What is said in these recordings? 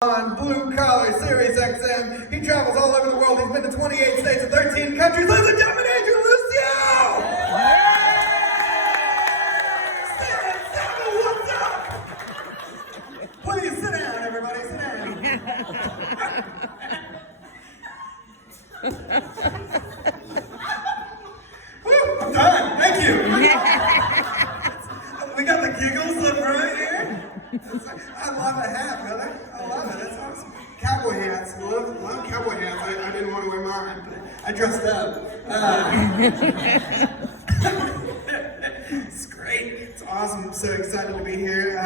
On Blue Collar Series XM. He travels all over the world. He's been to 28 states and 13 countries. Ladies and gentlemen, Adrian, Lucio! What's up? Please sit down, everybody. Sit down. Woo, I'm done. Thank you. We got the giggles up right here. I love a hat, brother. I love it. That's awesome. Cowboy hats. Love cowboy hats. I didn't want to wear mine, but I dressed up. It's great. It's awesome. I'm so excited to be here.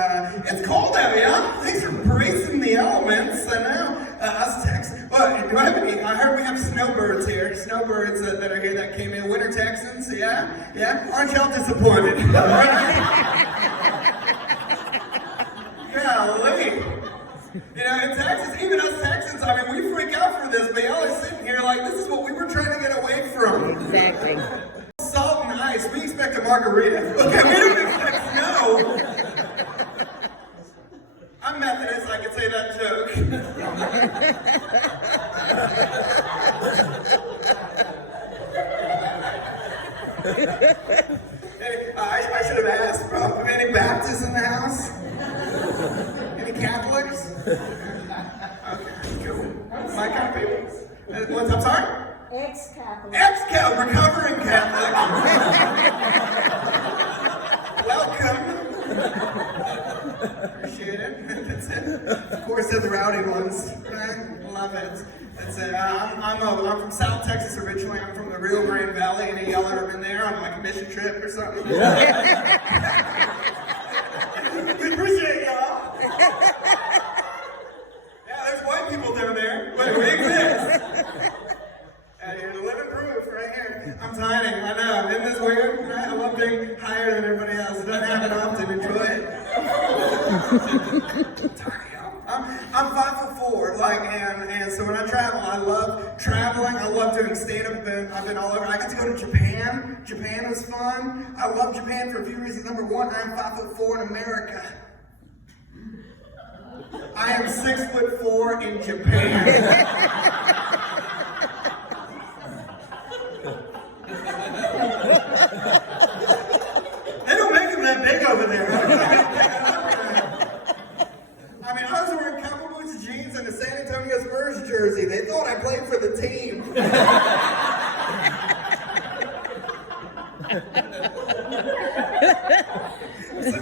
It's cold out, yeah? Thanks for bracing the elements. I know. Us Texans. Well, do I have any? I heard we have snowbirds here. Snowbirds that are here that came in. Winter Texans, yeah? Yeah? Aren't y'all disappointed? Golly. You know, in Texas, even us Texans, I mean, we freak out for this, but y'all are sitting here like, this is what we were trying to get away from. Exactly. Salt and ice, we expect a margarita. Okay, we don't expect snow. I'm Methodist, I can say that joke. I should have asked, bro. Any Baptists in the house? Any Catholics? Okay, cool. My kind of people. I'm sorry? Ex-Catholic. Ex-Catholic, recovering Catholic. Welcome. Appreciate it. That's it. Of course, they're the rowdy ones. Right? Love it. That's it. I'm from South Texas originally. I'm from the Rio Grande Valley. Any of y'all ever been there on like a mission trip or something? We appreciate y'all. Yeah, there's white people down there, but we exist. And you're the living proof right here. I'm tiny, I know. Isn't this weird? I love being higher than everybody else. It doesn't happen often. Enjoy it. Tiny. I'm 5'4", and so when I travel, I love traveling. I love doing stand-up. I've been all over. I got to go to Japan. Japan was fun. I love Japan for a few reasons. Number one, I'm 5'4" in America. I am 6'4" in Japan. They don't make them that big over there. I mean, I was wearing cowboy boots, jeans, and a San Antonio Spurs jersey. They thought I played for the team.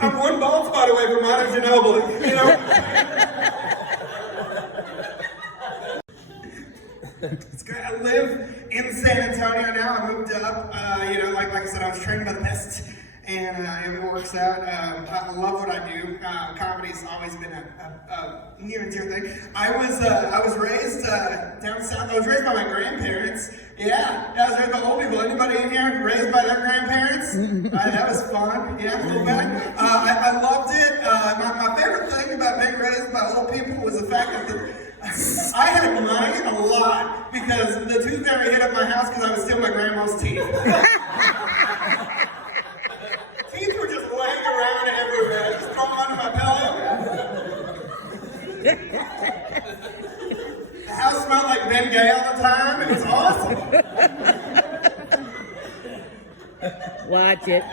I'm one bald spot away from Monte Ginobili, you know? It's great. I live in San Antonio now. I moved up. Like I said, I was trained by the best, and it works out. I love what I do. Comedy's always been a near and dear thing. I was raised down south. I was raised by my grandparents. Yeah, I was raised by old people. Anybody in here raised by their grandparents? That was fun. Yeah, a little bit. I loved it. My favorite thing about being raised by old people was the fact that I had money a lot because the tooth fairy hit up my house because I was stealing my grandma's teeth. Teeth were just laying around everywhere. I just throw them under my pillow. The house smelled like Banquet all the time. It was awesome. Watch it.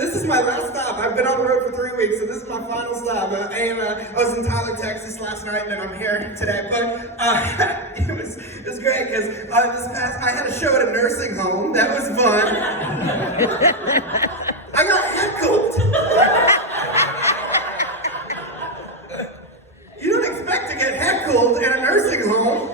This is my last stop. I've been on the road for 3 weeks, so this is my final stop. I was in Tyler, Texas last night, and I'm here today. But it was great because I had a show at a nursing home. That was fun. I got heckled. You don't expect to get heckled in a nursing home.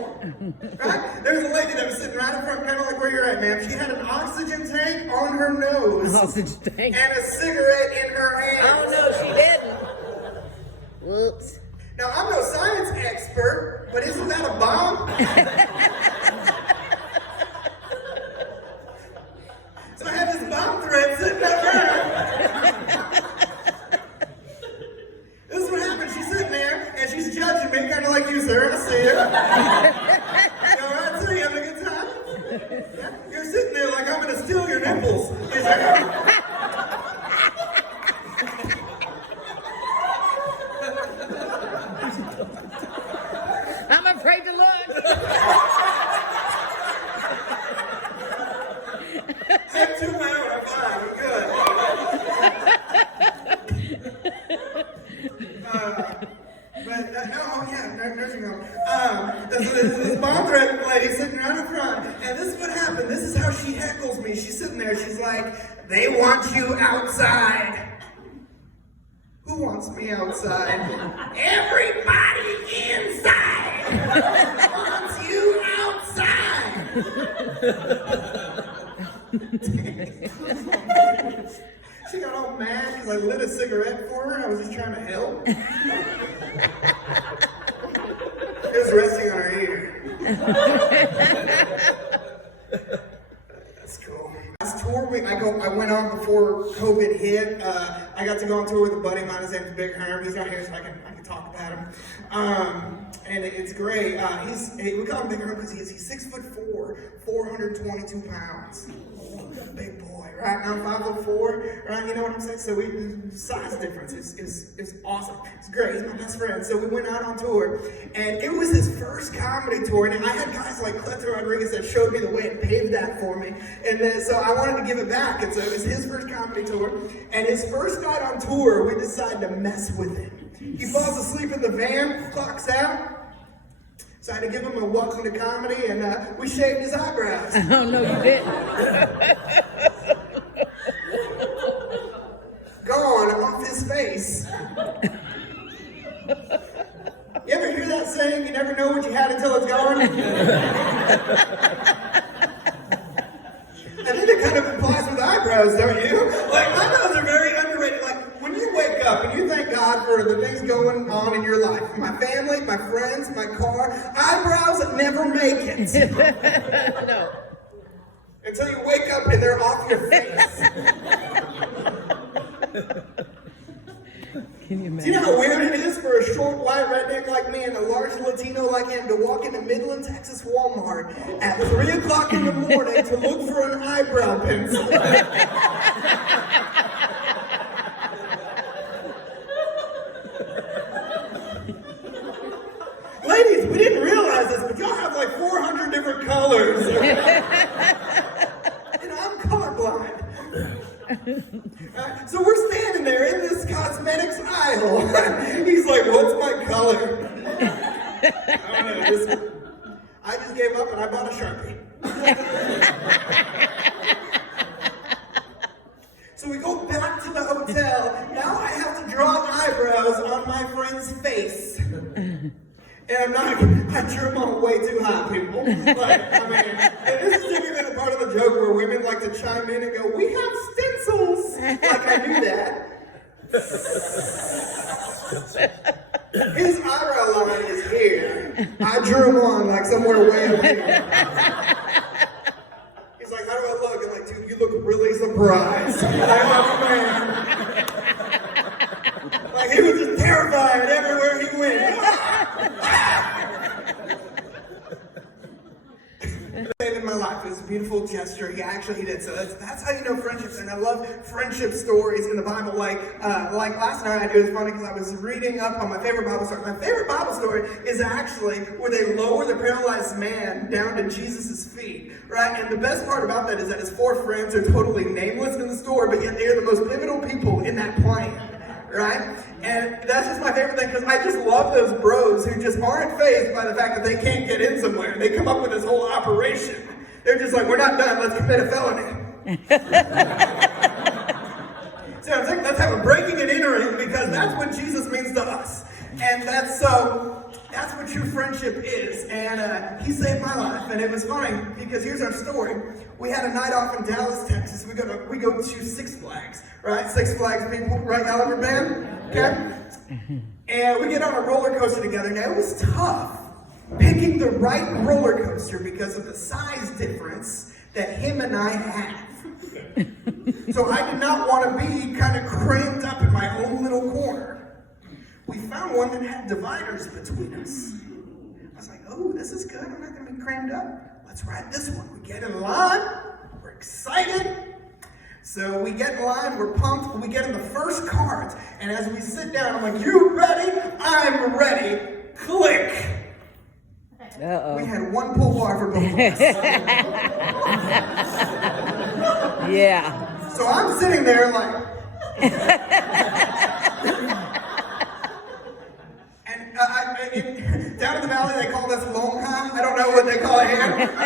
Right? There was a lady that was sitting right in front, kind of like where you're at, ma'am. She had an oxygen tank on her nose. Oxygen tank. And a cigarette in her hand. Oh, no, she didn't. Whoops. Now, I'm no science expert, but isn't that a bomb? So I have this bomb threat sitting there. This is what happened. She's sitting there, and she's judging me, kind of like you, sir. I see it. You all right, sir? You having a good time? Yeah? You're sitting there like I'm going to steal your nipples. bondress lady sitting right in front. And this is what happened. This is how she heckles me. She's sitting there. She's like, they want you outside. Who wants me outside? Everybody inside wants you outside. She got all mad because I lit a cigarette for her. I was just trying to help. It was resting on her ear. That's cool. Last tour I went on before COVID hit. I got to go on tour with a buddy of mine. His name's Big Herm. He's not here, so I can talk about him. And it's great. We call him Big Herm because he's 6'4", 422 pounds. Big boy, right? I'm 5'4", right? You know what I'm saying? So size difference is awesome. It's great. He's my best friend. So we went out on tour, and it was his first comedy tour. And I had guys like Cleto Rodriguez that showed me the way and paved that for me. And then so I wanted to give it back. And so it was his first comedy tour. And his first night on tour, we decided to mess with him. He falls asleep in the van, clocks out. So I had to give him a welcome to comedy, and we shaved his eyebrows. Oh, no, you didn't. Gone off his face. You ever hear that saying, you never know what you had until it's gone? I think it kind of applies with eyebrows, don't you? Like, eyebrows are very underrated. Like, when you wake up and you thank God for the things going on in your life, my family, my friends, my car, eyebrows never make it. No. Until you wake up and they're off your face. Can you imagine? Do you know how weird it is for a short white redneck like me and a large Latino like him to walk into Midland, Texas Walmart at 3 o'clock in the morning to look for an eyebrow pencil? Ladies, we didn't realize this, but y'all have like 400 different colors. And I'm colorblind. So we're standing there in this cosmetics aisle. He's like, what's my color? I just gave up and I bought a Sharpie. So we go back to the hotel. Now I have to draw eyebrows on my friend's face. And I drew them on way too high, people. Like, I mean, and this is typically the part of the joke where women like to chime in and go, we have stencils. Like, I knew that. His eyebrow line is here. I drew them on like somewhere way over here. He's like, how do I look? I'm like, dude, you look really surprised. Like, oh, man. Like, he was just terrified everywhere he went. Saving my life. It was a beautiful gesture. He actually did. So that's how you know friendships. And I love friendship stories in the Bible. Like last night, it was funny because I was reading up on my favorite Bible story. My favorite Bible story is actually where they lower the paralyzed man down to Jesus' feet. Right? And the best part about that is that his four friends are totally nameless in the story, but yet they're the most pivotal people in that plan. Right? And that's just my favorite thing because I just love those bros who just aren't fazed by the fact that they can't get in somewhere. They come up with this whole operation. They're just like, we're not done, let's commit a felony. So I'm saying, let's have a breaking and entering because that's what Jesus means to us. And that's what true friendship is. And he saved my life. And it was funny because here's our story. We had a night off in Dallas, Texas. We go to Six Flags, right? Six Flags people, right? Y'all ever been? Okay. And we get on a roller coaster together. Now it was tough picking the right roller coaster because of the size difference that him and I have. So I did not want to be kind of cramped up in my own little corner. We found one that had dividers between us. I was like, oh, this is good. I'm not going to be crammed up. Let's ride this one. We get in line. We're excited. So we get in line. We're pumped. We get in the first cart. And as we sit down, I'm like, you ready? I'm ready. Click. Uh-oh. We had one pull bar for both of us. Yeah. So I'm sitting there like... down in the valley, they call this long high. I don't know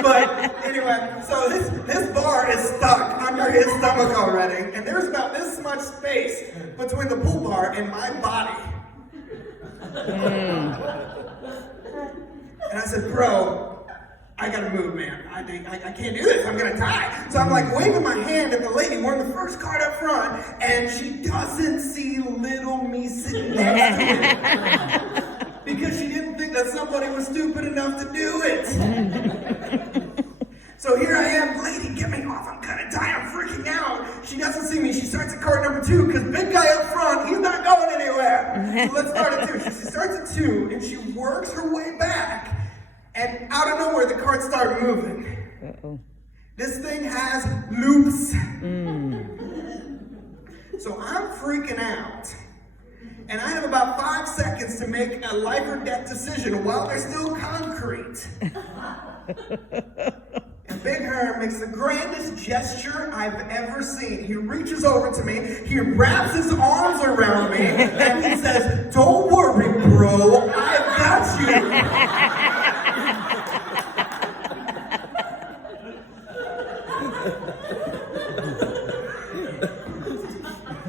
But anyway, so this bar is stuck under his stomach already, and there's about this much space between the pull bar and my body. And I said, bro, I gotta move, man. I can't do this. I'm gonna die. So I'm like waving my hand at the lady. We're in the first cart up front, and she doesn't see little me sitting next to it because she didn't think that somebody was stupid enough to do it. So here I am, lady, get me off. I'm gonna die. I'm freaking out. She doesn't see me. She starts at cart number 2 because big guy up front, he's not going anywhere. So let's start at 2. She starts at 2 and she works her way back. And out of nowhere, the carts start moving. Uh-oh. This thing has loops. So I'm freaking out. And I have about 5 seconds to make a life or death decision while there's still concrete. And Big Herm makes the grandest gesture I've ever seen. He reaches over to me, he wraps his arms around me, and he says, "Don't worry, bro, I've got you."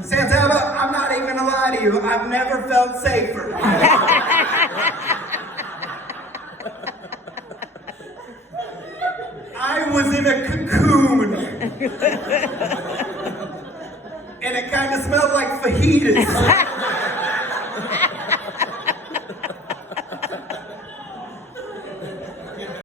Santana, I'm not even gonna lie to you, I've never felt safer. I was in a cocoon. And it kind of smelled like fajitas.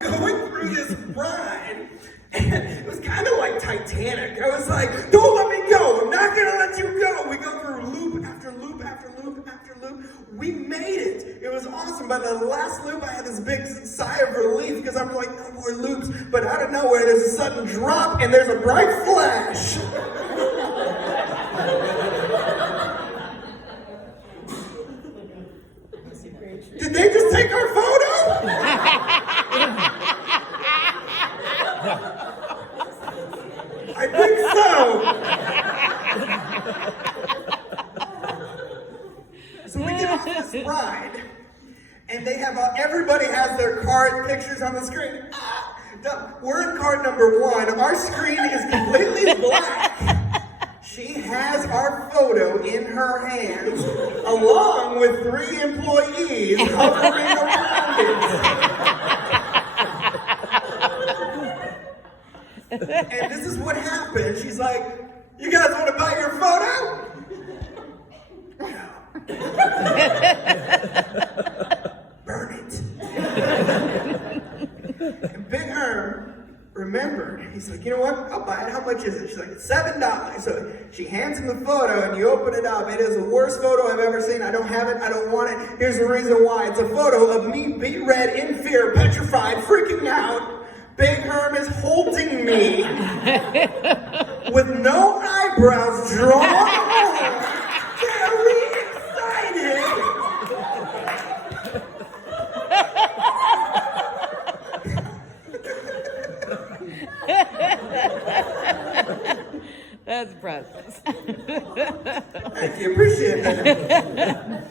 Going through this ride, and it was kind of like Titanic. I was like, don't let me go. I'm not gonna let you go. We go through loop after loop after loop after loop. We made it. It was awesome. By the last loop, I had this big sigh of relief because I'm like, no more loops. But out of nowhere, there's a sudden drop and there's a bright flash. Did they just take our photo? I think so. So we get off this ride, and they have everybody has their card pictures on the screen. We're in card number 1. Our screen is completely black. She has our photo in her hands, along with 3 employees hovering around it. And this is what happened. She's like, "You guys want to buy your photo?" Burn it. And Big Herm remembered. He's like, "You know what? I'll buy it. How much is it?" She's like, "$7. So she hands him the photo, and you open it up. It is the worst photo I've ever seen. I don't have it. I don't want it. Here's the reason why. It's a photo of me beat red, in fear, petrified, freaking out. Big Herm is holding me with no eyebrows drawn, very excited. That's priceless. Thank you, appreciate that.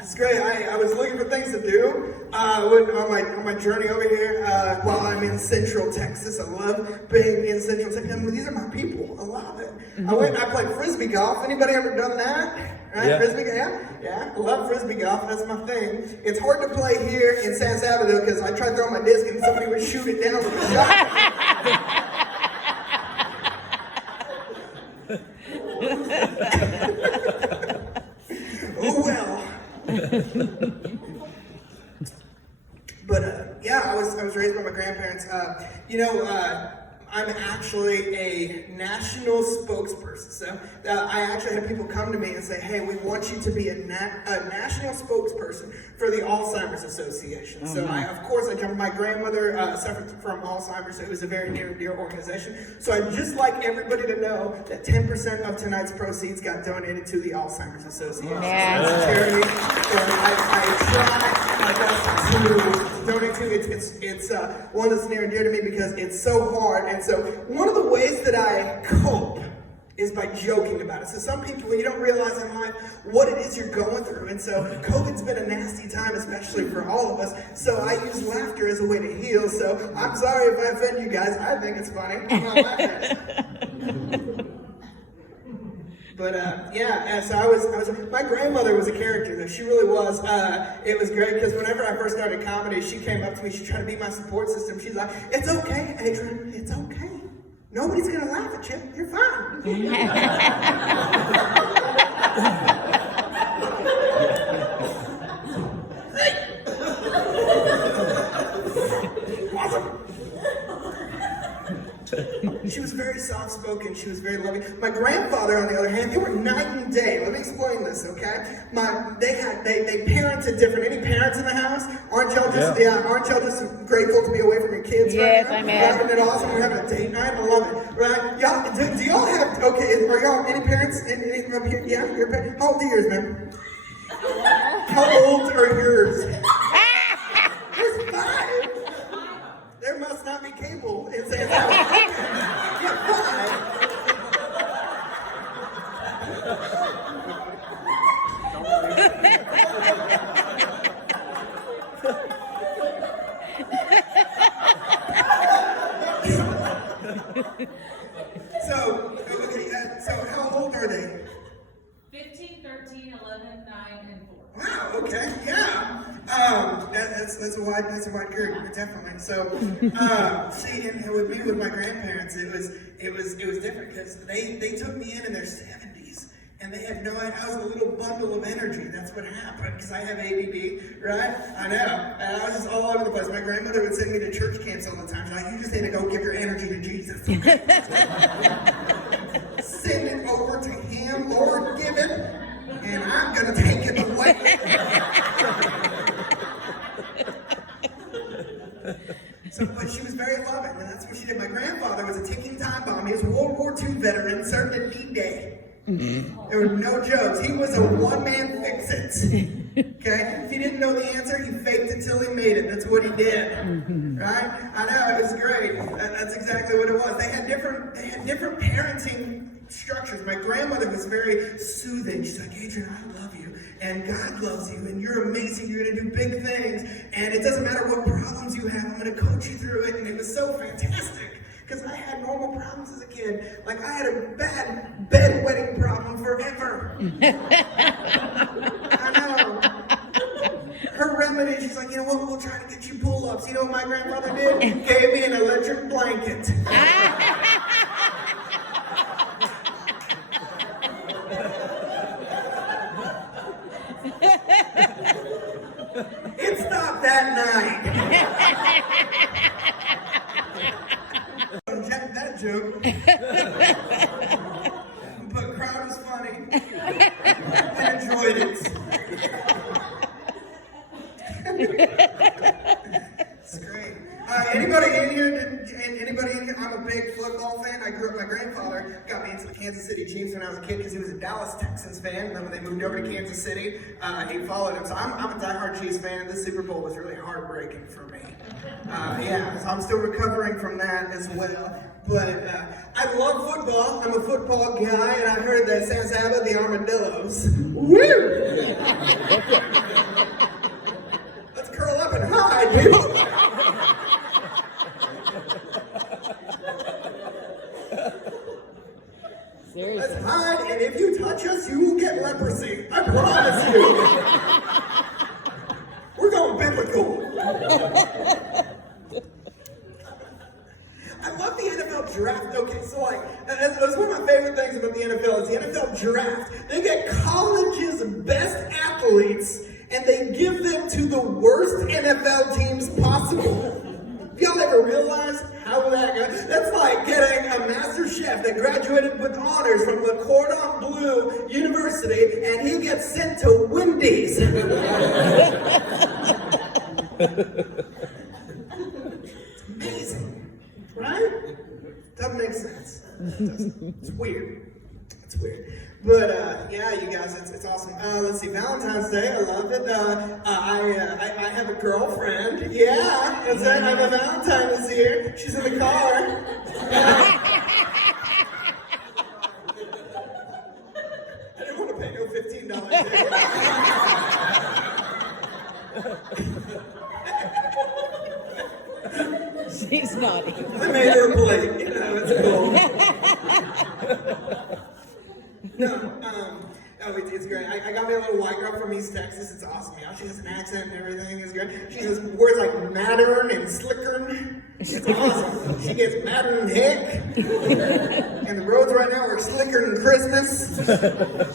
It's great. I was looking for things to do on my journey over here while I'm in Central Texas. I love being in Central Texas. I mean, these are my people. I love it. I went and I played frisbee golf. Anybody ever done that? Right? Yeah. Frisbee golf? Yeah, I love frisbee golf. That's my thing. It's hard to play here in San Salvador because I tried throwing my disc and somebody would shoot it down with a shot. Oh well. But yeah, I was raised by my grandparents. I'm actually a national spokesperson. So I actually had people come to me and say, "Hey, we want you to be a national spokesperson for the Alzheimer's Association." So my grandmother suffered from Alzheimer's, so it was a very near and dear organization. So I'd just like everybody to know that 10% of tonight's proceeds got donated to the Alzheimer's Association. Yeah. So it's a charity, and I try my best to donate to. It's one that's near and dear to me because it's so hard. And so one of the ways that I cope is by joking about it. So some people, you don't realize in life what it is you're going through. And so COVID's been a nasty time, especially for all of us. So I use laughter as a way to heal. So I'm sorry if I offend you guys. I think it's funny. I'm not laughing. But so I was. My grandmother was a character, though. She really was. It was great because whenever I first started comedy, she came up to me. She tried to be my support system. She's like, "It's okay, Adrian. It's okay. Nobody's gonna laugh at you. You're fine." She was very soft-spoken. She was very loving. My grandfather, on the other hand, they were night and day. Let me explain this, okay? They parented different. Any parents in the house? Aren't y'all just grateful to be away from your kids? Yes, right I'm now? Isn't it awesome? We're having a date night. I love it, right? Y'all, do y'all have? Okay, are y'all any parents? Any up here? Yeah, your parents. How old are yours, man? How old are yours? There's 5. There must not be cable in San Antonio. So how old are they? 15, 13, 11, 9, and 4. Wow, okay, yeah. That's a wide group, definitely. So, see, and with my grandparents, it was different because they took me in their 70s, and they had no idea. I was a little bundle of energy. That's what happened because I have ADD, right? I know. And I was just all over the place. My grandmother would send me to church camps all the time. She's like, "You just need to go give your energy to Jesus." Send it over to him or give it, and I'm gonna take it away. But she was very loving, and that's what she did. My grandfather was a ticking time bomb. He was a World War II veteran, served at D-Day. There were no jokes. He was a one-man fix-it. Okay? If he didn't know the answer, he faked it till he made it. That's what he did. Right? I know, it was great. That's exactly what it was. They had different parenting structures. My grandmother was very soothing. She's like, "Adrian, I love you, and God loves you, and you're amazing. You're going to do big things, and it doesn't matter what problems you have. I'm going to coach you through it." And it was so fantastic because I had normal problems as a kid. Like, I had a bad bedwetting problem forever. I know. Her remedy, she's like, "You know what? We'll try to get you pull-ups." You know what my grandmother did? Gave me an electric blanket. It stopped that night. Reject that joke. But crowd was funny. I enjoyed it. It's great. Anybody in here? I'm a big football fan. I grew up. My grandfather got me into the Kansas City Chiefs when I was a kid because he was a Dallas Texans fan. And then when they moved over to Kansas City, he followed him. So I'm a diehard Chiefs fan. And this Super Bowl was really heartbreaking for me. So I'm still recovering from that as well. But I love football. I'm a football guy, and I heard that San Saba, the Armadillos. Woo! Let's curl up and hide, people. Seriously. Let's hide, and if you touch us, you will get leprosy. I promise you. We're going biblical. I love the NFL draft. Okay, so that's one of my favorite things about the NFL is the NFL draft. They get college's best athletes, and they give them to the worst NFL teams possible. Y'all ever realize how that goes? That's like getting a master chef that graduated with honors from Le Cordon Bleu University, and he gets sent to Wendy's. It's amazing, right? Doesn't make sense. It's weird. It's weird. But you guys, it's awesome. Let's see, Valentine's Day, I love it. I have a girlfriend. Yeah, that's right. I have a Valentine this year. She's in the car. pay no $15 She's naughty. I made her a plate, you know, it's cool. No, it's great. I got me a little white girl from East Texas. It's awesome. You know, she has an accent and everything. It's great. She has words like mattern and slickern. It's awesome. She gets mattern heck. And the roads right now are slicker than Christmas.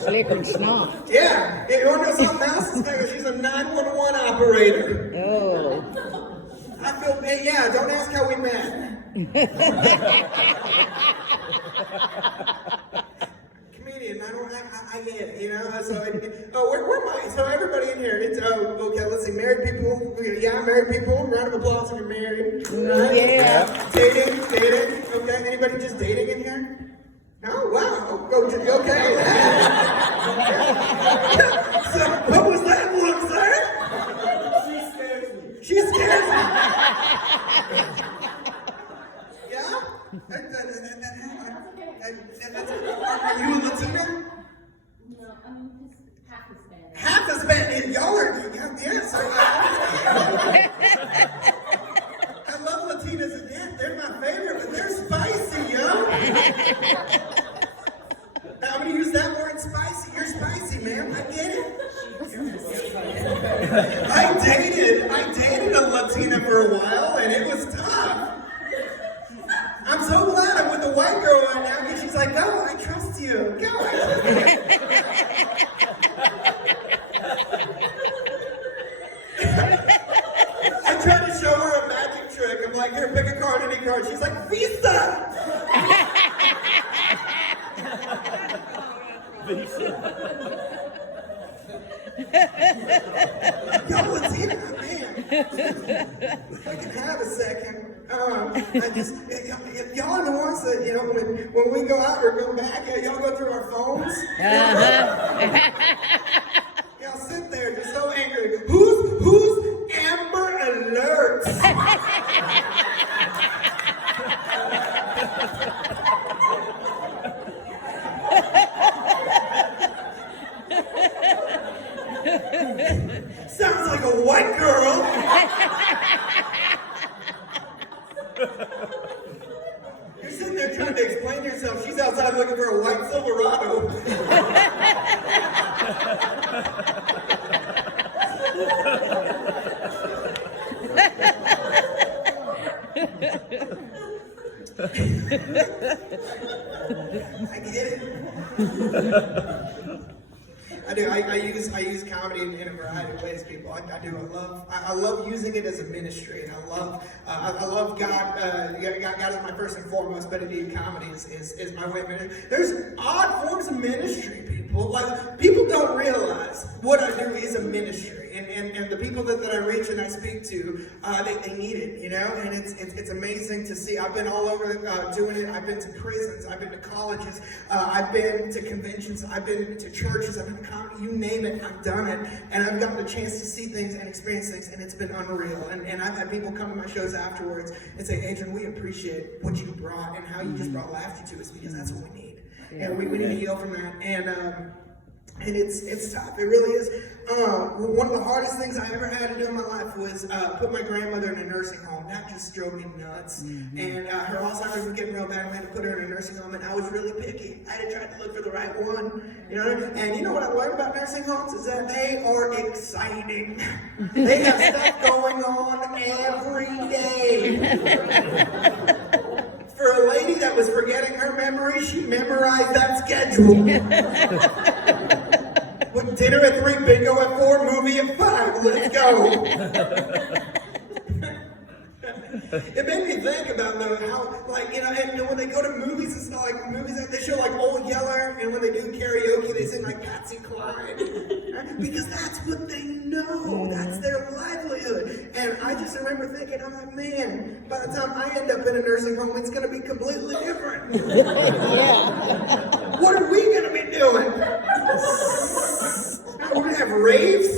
Slicker and snot. Yeah. You want to know something else? She's a 911 operator. Oh. I feel bad. Yeah, don't ask how we met. Comedian, I get it, you know. So, where am I? So everybody in here, it's okay. Let's see, married people. Yeah, married people. Round of applause if you're married. Right? Yeah. Dating. Okay, anybody just dating in here? Oh wow. Okay. So, what was that one, sir? She scares me. Yeah? Are you a Latina? No, I'm just half Hispanic. Half Hispanic. Y'all are, yeah, so I love Latinas and they're my favorite, but they're spicy, yo. Now, I'm going to use that word spicy. You're spicy, man. I get it. I dated a Latina for a while, and it was tough. I'm so glad I'm with a white girl right now because she's like, go, I trust you. Go, I trust you. I tried to show her a magic trick. I'm like, here, pick a card, any card. She's like, Visa. Y'all Latina, man. I can have a second. Y'all are the ones that, you know, when we go out or go back, y'all go through our phones. Y'all sit there just so angry. Who's Amber Alerts? Sounds like a white girl. You're sitting there trying to explain yourself. She's outside looking for a white Silverado. I get it. I do. I use comedy in a variety of ways, people. I do. I love using it as a ministry, and I love God. God is my first and foremost, but indeed, comedy is my way of ministry. There's odd forms of ministry, people. Like people don't realize what I do is a ministry, and the people that I reach and I speak to, they need it, you know. And it's amazing to see. I've been all over doing it. I've been to prisons. I've been to colleges. I've been to conventions. I've been to churches. I've been to comedy. You name it, I've done it, and I've gotten the chance to see things and experience things, and it's been unreal. And I've had people come to my shows afterwards and say, Adrian, we appreciate what you brought and how you just brought laughter to us because that's what we need. And we need to heal from that. And it's tough. It really is. One of the hardest things I ever had to do in my life was put my grandmother in a nursing home. That just drove me nuts. Mm-hmm. And her Alzheimer's was getting real bad. We had to put her in a nursing home, and I was really picky. I had to try to look for the right one. You know what I mean? And you know what I learned about nursing homes is that they are exciting. They have stuff going on every day. For a lady that was forgetting her memory, she memorized that schedule. With dinner at 3, bingo at 4, movie at 5. Let's go. It made me think about though how, like, you know, when they go to movies and stuff, like movies, they show like Old Yeller, and when they do karaoke, they sing like Patsy Cline, right? Because that's what they know. That's their livelihood. And I just remember thinking, I'm like, man, by the time I end up in a nursing home, it's going to be completely different. What are we going to be doing? We're going to have raves?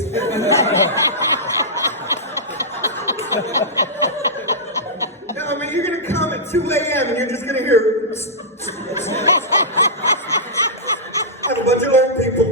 No, I mean, you're going to come at 2 a.m. and you're just going to hear I have a bunch of old people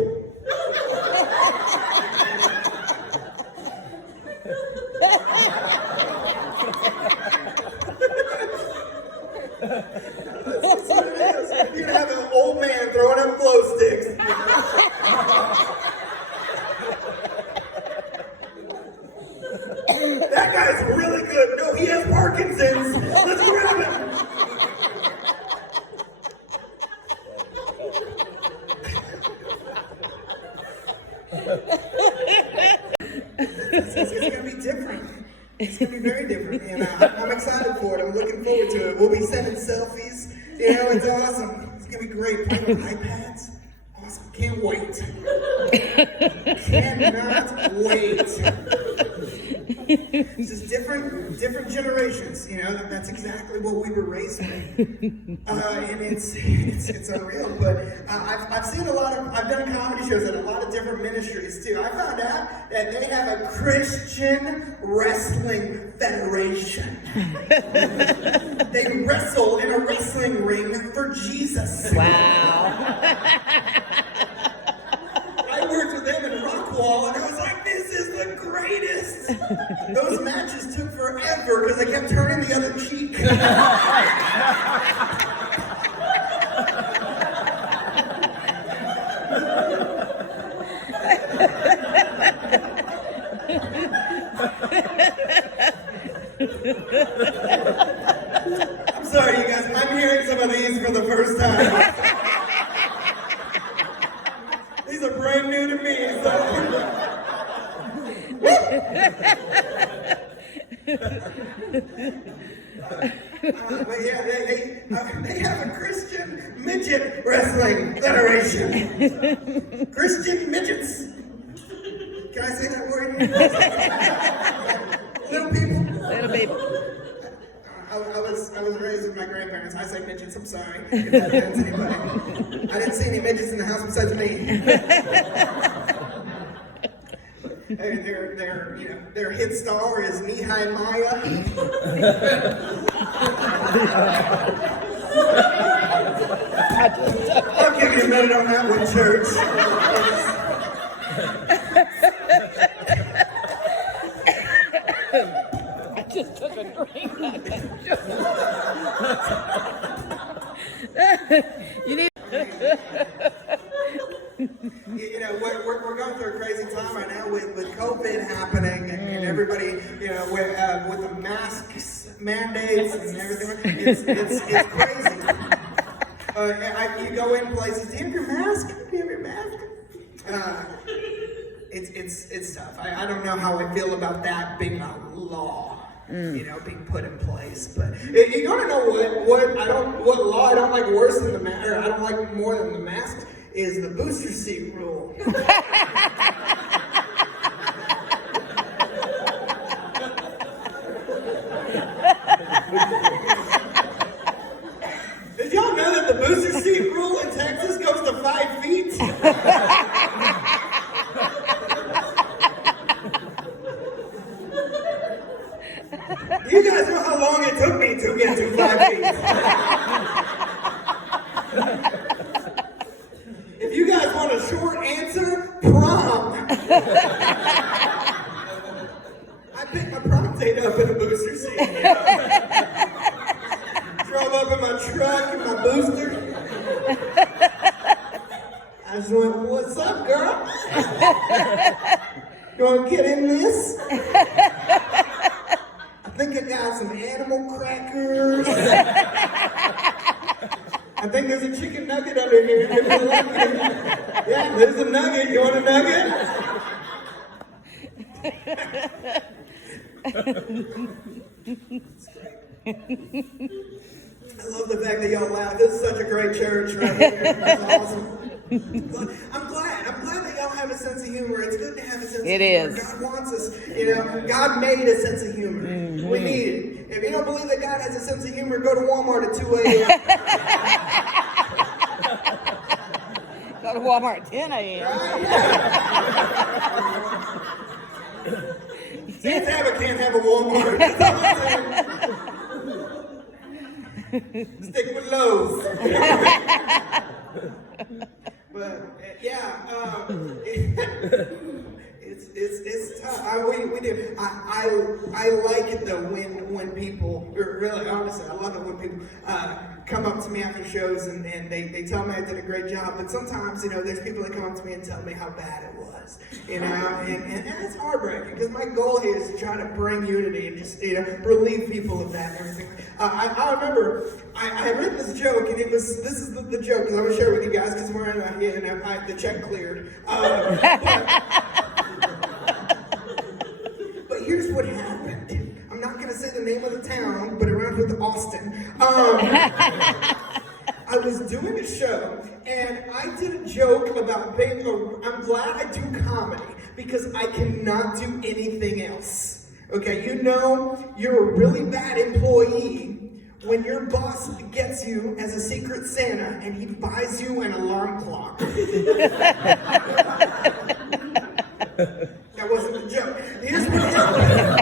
It's going to be different. It's going to be very different. And I'm excited for it. I'm looking forward to it. We'll be sending selfies. You know, it's awesome. It's going to be great. Playing with iPads. Awesome. Can't wait. Cannot wait. It's just different generations, you know. That's exactly what we were raised with, and it's unreal. But I've seen I've done comedy shows at a lot of different ministries too. I found out that they have a Christian wrestling federation. They wrestle in a wrestling ring for Jesus. Wow. I worked with them in Rockwall, and I was like, this is the greatest. Those matches took forever because I kept turning the other cheek. I'm sorry, you guys. I'm hearing some of these for the first time. These are brand new to me. So. But yeah, they have a Christian midget wrestling federation. Christian midgets. Can I say that word? Little people. Little people. I was raised with my grandparents. I say midgets. I'm sorry if that offends anybody. I didn't see any midgets in the house besides me. Their hit star is Knee-High Maya. I'll give you a minute on that one, church. I just took a drink. You need. You know, we're going through a crazy time right now with COVID happening and everybody, you know, with the masks, mandates and everything. It's crazy. You go in places, do you have your mask? Do you have your mask? It's tough. I don't know how I feel about that being a law, you know, being put in place. But you want to know what law I don't like worse than the mask, or I don't like more than the mask, is the booster seat rule. Did y'all know that the booster seat rule in Texas goes to 5 feet? You guys know how long it took me to get to 5 feet. If you guys want a short answer, prom. I picked my prom date up in a booster seat. You know? Drove up in my truck in my booster. I just went, what's up, girl? You want to get in this? I think I got some animal crackers. I think there's a chicken nugget under here. Yeah, there's a nugget. You want a nugget? I love the fact that y'all laugh. This is such a great church right here. It's awesome. I'm glad that y'all have a sense of humor. It's good to have a sense of humor. It is. God wants us, you know, God made a sense of humor. Mm-hmm. We need it. If you don't believe that God has a sense of humor, go to Walmart at 2 a.m. Go to Walmart at 10 a.m. Can't have a Walmart. Stick with Lowe's. But yeah, it's We do. I like it though when people, really honestly, I love it when people come up to me after shows and they tell me I did a great job. But sometimes, there's people that come up to me and tell me how bad it was, and it's heartbreaking because my goal here is to try to bring unity and just, relieve people of that and everything. I remember I had written this joke, and this is the joke, because I'm going to share it with you guys because we're in the check cleared. But here's what happened. I'm not going to say the name of the town, but it rhymes with Austin. I was doing a show, and I did a joke about I'm glad I do comedy, because I cannot do anything else. Okay, you're a really bad employee when your boss gets you as a secret Santa and he buys you an alarm clock. That wasn't a joke. Here's what happened.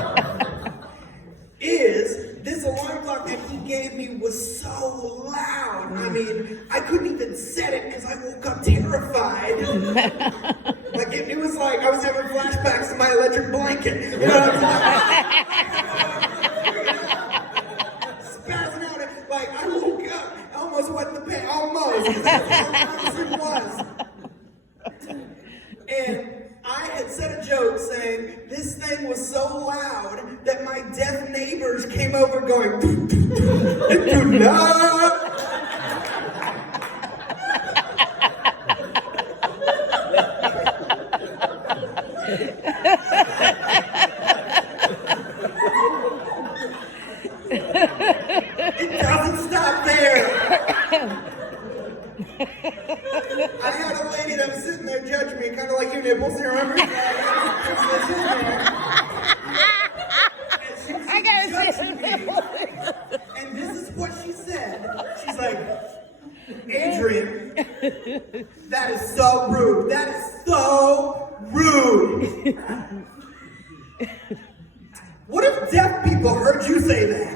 This alarm clock that he gave me was so loud. I mean, I couldn't even set it because I woke up terrified. Like it was like I was having flashbacks to my electric blanket. Spazzing out. Like I woke up, I almost wet the pants. Almost. Because that's how it was. And I had said a joke saying this thing was so loud that my deaf neighbors came over going, do not. It doesn't stop there. I had a lady that was sitting there judging me, kind of like your nipples, you remember? I gotta say it. And this is what she said. She's like, Adrian, that is so rude. That is so rude. What if deaf people heard you say that?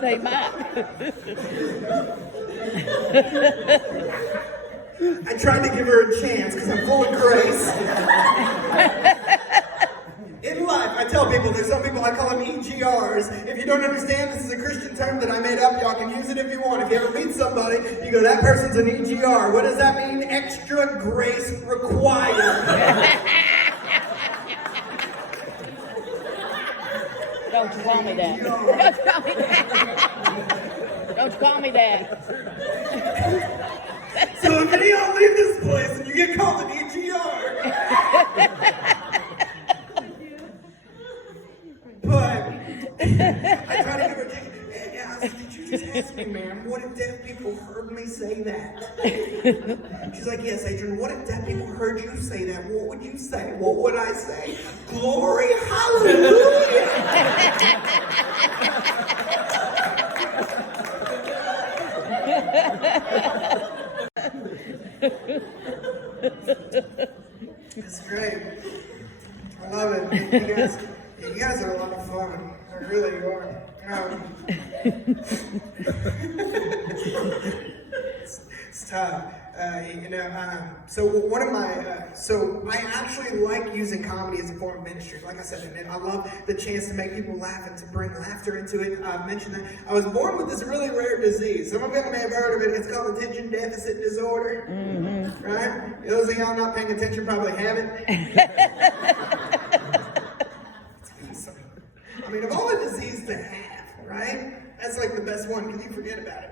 They might. I tried to give her a chance because I'm full of grace. In life, I tell people, there's some people, I call them EGRs. If you don't understand, this is a Christian term that I made up. Y'all can use it if you want. If you ever meet somebody, you go, that person's an EGR. What does that mean? Extra grace required. Don't you call me that. Don't you call me that. Don't you call me that. So if any of y'all leave this place and you get called an EGR. But I try to give her a chance. And I said, did you just ask me, ma'am, what if deaf people heard me say that? She's like, yes, Adrian, what if deaf people heard you say that? What would you say? What would I say? Glory, hallelujah! It's great. I love it. You guys are a lot of fun. I really are. It's tough. So one of my, so I actually like using comedy as a form of ministry. Like I said, and I love the chance to make people laugh and to bring laughter into it. I mentioned that I was born with this really rare disease. Some of you may have heard of it. It's called attention deficit disorder. Mm-hmm. Right? Those of y'all not paying attention probably haven't. I mean, of all the disease to have, right? That's like the best one because you forget about it.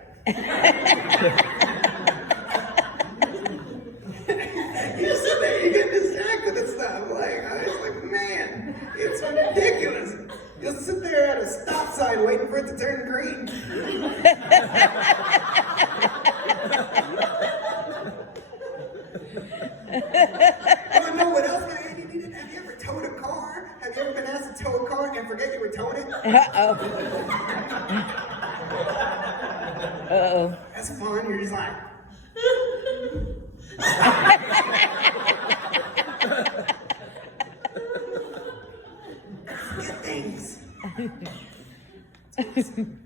You sit there, you get distracted and stuff. I was like, man, it's ridiculous. You'll sit there at a stop sign waiting for it to turn green. You know what else? Have you ever towed a car? Have you ever been asked to tow a car and forget you were towing it? Uh-oh. Uh-oh. That's fun. You're just like... Forget things. It's awesome.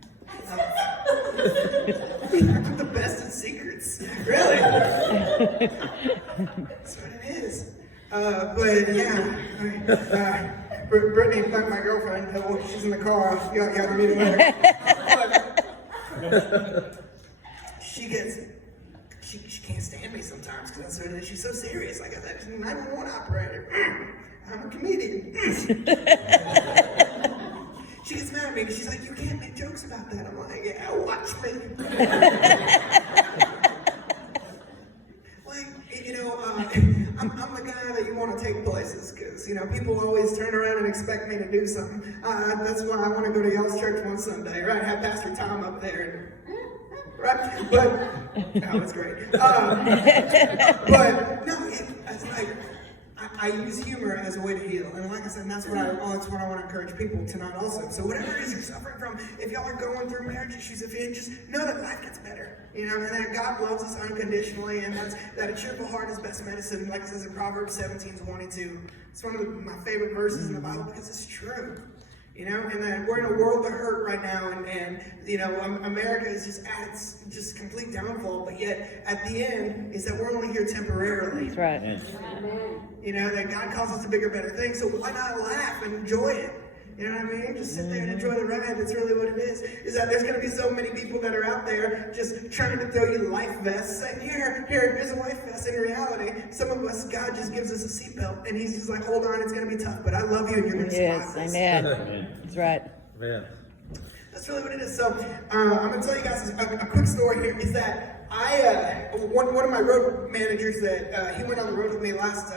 I'm the best at secrets. Really? That's what it is. But yeah, Brittany, my girlfriend, she's in the car. You got to meet her later. She can't stand me sometimes because she's so serious. Like I said, she's a 911 operator. I'm a comedian. She gets mad at me because she's like, you can't make jokes about that. I'm like, yeah, watch me. I'm the guy that you want to take places because, people always turn around and expect me to do something. That's why I want to go to y'all's church one Sunday, right? Have Pastor Tom up there. Right? But, no, it's great. But, no, it's like, I use humor as a way to heal. And like I said, that's what I want to encourage people tonight also. So whatever it is you're suffering from, if y'all are going through marriage issues, if you just know that life gets better, and that God loves us unconditionally, and that a cheerful heart is best medicine, like it says in Proverbs 17:22. It's one of my favorite verses in the Bible because it's true. And that we're in a world of hurt right now, and America is just at its just complete downfall, but yet at the end is that we're only here temporarily. That's right. That God calls us to bigger, better things, so why not laugh and enjoy it? You know what I mean? Just sit there and enjoy the ride. That's really what it is that there's going to be so many people that are out there just trying to throw you life vests, saying, here's a life vest. In reality, some of us, God just gives us a seatbelt, and he's just like, hold on, it's going to be tough, but I love you, and you're going to survive this. Amen. That's right. Amen. That's really what it is. So I'm going to tell you guys a quick story here, is that one of my road managers that he went on the road with me last,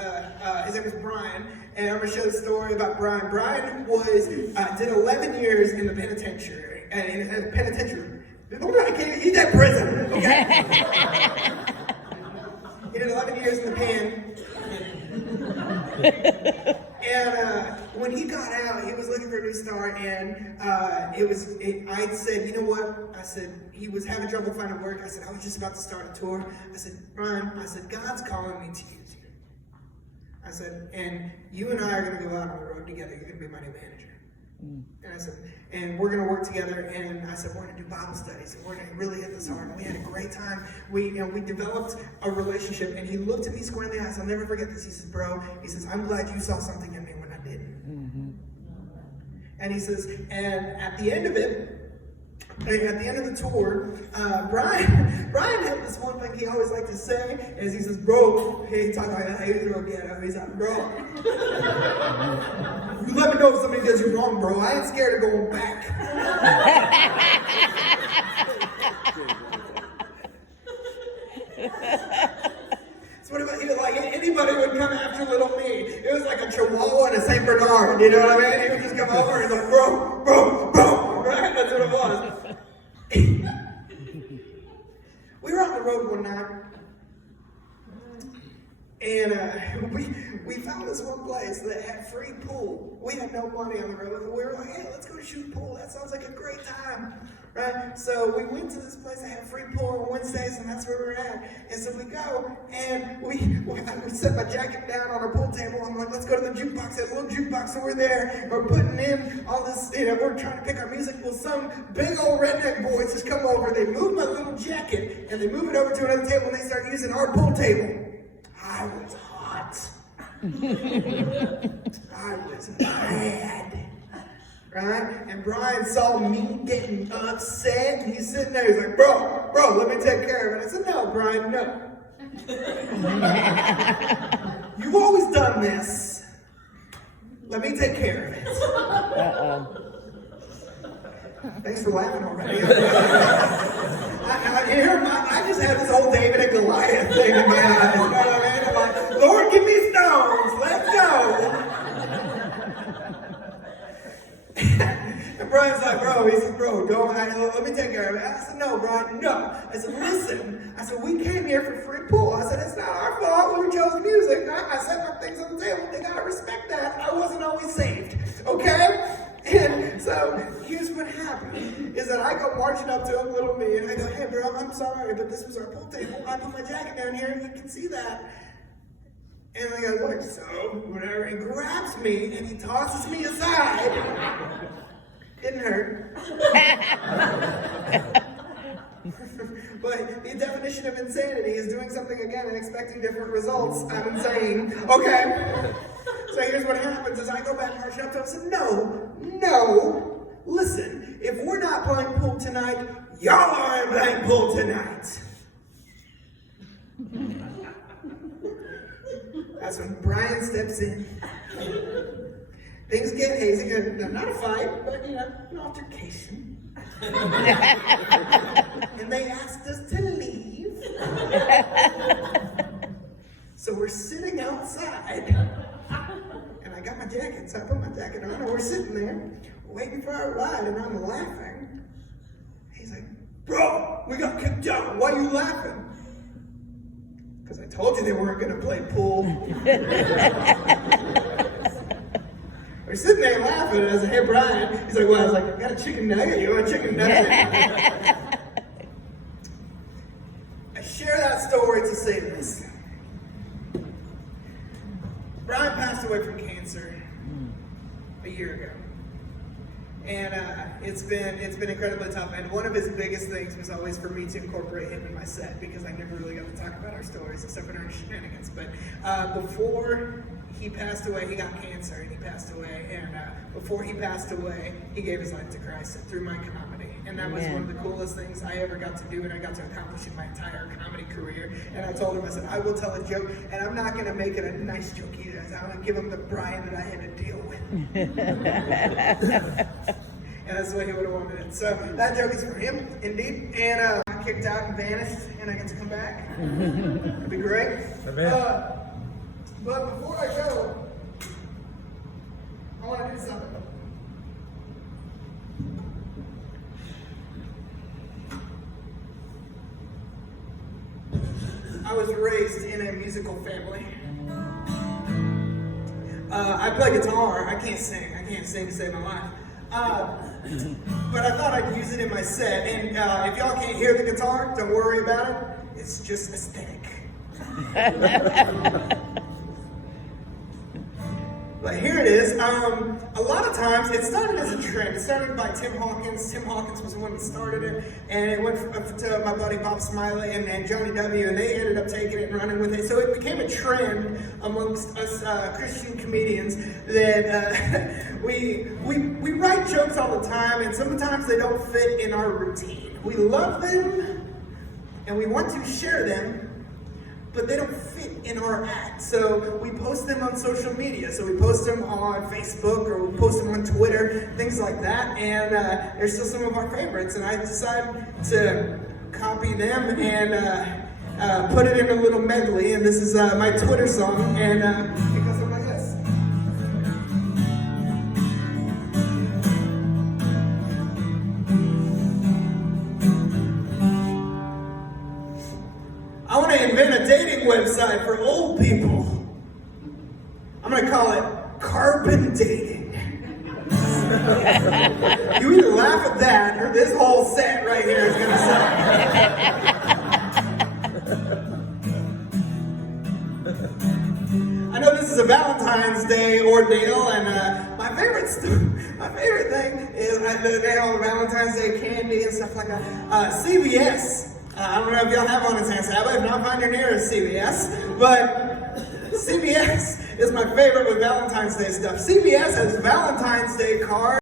his name was Brian, and I'm going to show the story about Brian. Brian did 11 years in the penitentiary. He's at prison, okay? He did 11 years in the pen. And when he got out, he was looking for a new start, and I said, you know what? I said, he was having trouble finding work. I said, I was just about to start a tour. I said, Brian, God's calling me to use you. I said, and you and I are going to go out on the road together. You're going to be my new manager. And I said, and we're going to work together. And I said, we're going to do Bible studies. And we're going to really hit this hard. And we had a great time. We developed a relationship. And he looked at me square in the eyes. I'll never forget this. He says, bro, I'm glad you saw something in me when I didn't. And he says, and at the end of the tour, Brian had this one thing he always liked to say, is he says, bro, he talked like that, he's like, bro, you let me know if somebody does you wrong, bro. I ain't scared of going back. So what about you? Like, anybody would come after little me. It was like a Chihuahua and a Saint Bernard, you know what I mean? He would just come over and he's like, bro, right? That's what it was. We were on the road one night, and we found this one place that had free pool. We had no money on the road, and we were like, hey, let's go shoot pool. That sounds like a great time, right? So we went to this place that had free pool on Wednesdays, and that's where we were at. And so we go, and we set my jacket down on our pool table. I'm like, let's go to the jukebox, that little jukebox. So we're there, and we're putting in all this, we're trying to pick our music. Well, some big old redneck boys just come over, they move my little jacket, and they move it over to another table, and they start using our pool table. I was hot. I was mad. Right? And Brian saw me getting upset, and he's sitting there, he's like, bro, let me take care of it. I said, no, Brian, no. You've always done this. Let me take care of it. Uh-oh. Thanks for laughing already. I just have this whole David and Goliath thing again. You know what I mean? I'm like, Lord, give me stones. Let's go. And Brian's like, he says, let me take care of it. I said, no, Brian, no. I said, listen. I said, we came here for free pool. I said, it's not our fault. We chose music. I set my things on the table. They got to respect that. I wasn't always saved. Okay? And so here's what happened, is that I go marching up to him, little me, and I go, hey, bro, I'm sorry, but this was our pool table. I put my jacket down here, and you can see that. And the guy's like, so, whatever. He grabs me, and he tosses me aside. Didn't hurt. definition of insanity is doing something again and expecting different results. I'm insane. Okay. So here's what happens is I go back marching up to him and said, no, listen, if we're not playing pool tonight, y'all aren't playing pool tonight. That's when Brian steps in. Things get hazy, not a fight, but an altercation. And they asked us to leave. So we're sitting outside. And I got my jacket, so I put my jacket on, and we're sitting there waiting for our ride, and I'm laughing. He's like, bro, we got kicked out. Why are you laughing? Because I told you they weren't going to play pool. We're sitting there laughing, and I said, hey, Brian. He's like, well, I was like, I got a chicken nugget. You want a chicken nugget? I share that story to say this. Brian passed away from cancer a year ago. And it's been incredibly tough. And one of his biggest things was always for me to incorporate him in my set, because I never really got to talk about our stories except for our shenanigans. But before he passed away, he got cancer and he passed away. And before he passed away, he gave his life to Christ through my comedy. And that was one of the coolest things I ever got to do and I got to accomplish in my entire comedy career. And I told him, I said, I will tell a joke, and I'm not going to make it a nice joke either. I'm going to give him the Brian that I had to deal with. And that's the way he would have wanted it. So that joke is for him, indeed. And I kicked out and vanished, and I get to come back. It'd be great. But before I go, I want to do something. I was raised in a musical family. I play guitar. I can't sing. I can't sing to save my life. But I thought I'd use it in my set. And if y'all can't hear the guitar, don't worry about it. It's just aesthetic. But here it is. A lot of times, it started as a trend. It started by Tim Hawkins. Tim Hawkins was the one that started it. And it went to my buddy Bob Smiley and Johnny W. And they ended up taking it and running with it. So it became a trend amongst us Christian comedians that we write jokes all the time. And sometimes they don't fit in our routine. We love them and we want to share them, but they don't fit in our act. So we post them on social media. So we post them on Facebook or we post them on Twitter, things like that. And they're still some of our favorites. And I decided to copy them and put it in a little medley. And this is my Twitter song. And it goes something like this. I want to invent a dating website for old people. I'm going to call it Carbon Dating. You either laugh at that or this whole set right here is going to suck. I know this is a Valentine's Day ordeal, and my favorite thing is they all Valentine's Day candy and stuff like that. CVS. I don't know if y'all have one in San Saba. If not, find your nearest CVS. But CVS is my favorite with Valentine's Day stuff. CVS has Valentine's Day cards.